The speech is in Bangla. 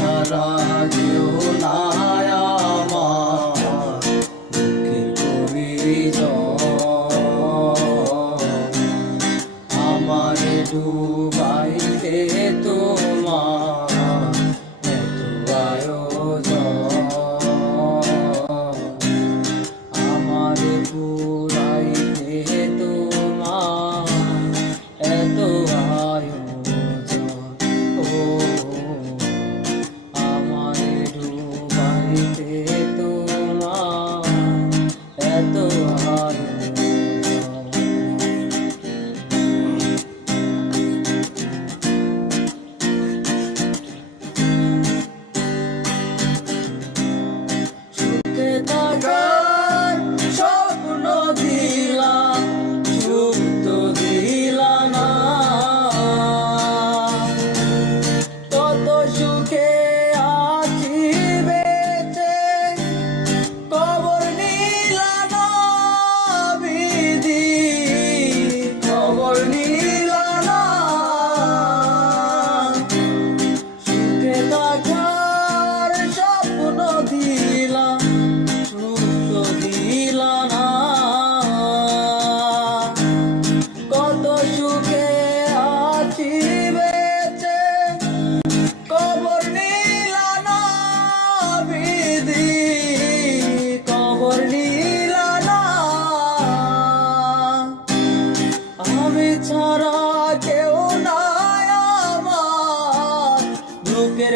ছাড়া কেউ নাই আমার দুঃখের পরিজন। আমারে ডুবাইতে তোমার এত আয়োজন, আমারে পুরাইতে তোমার এত আয়োজন। ও আমারে ডুবাইতে তোমার এত আয়োজন। থাকার স্বপ্ন দিলা, সুখ তো দিলা না। কত সুখে আছি বেঁচে, খবর নিলা না বিধি, খবর নিলা না। সুখে থাকার স্বপ্ন দিলা, কত সুখে আছি বেঁচে, খবর নিলা না বিধি, খবর নিলা না। আমি ছাড়া কেউ নাই আমার বুকের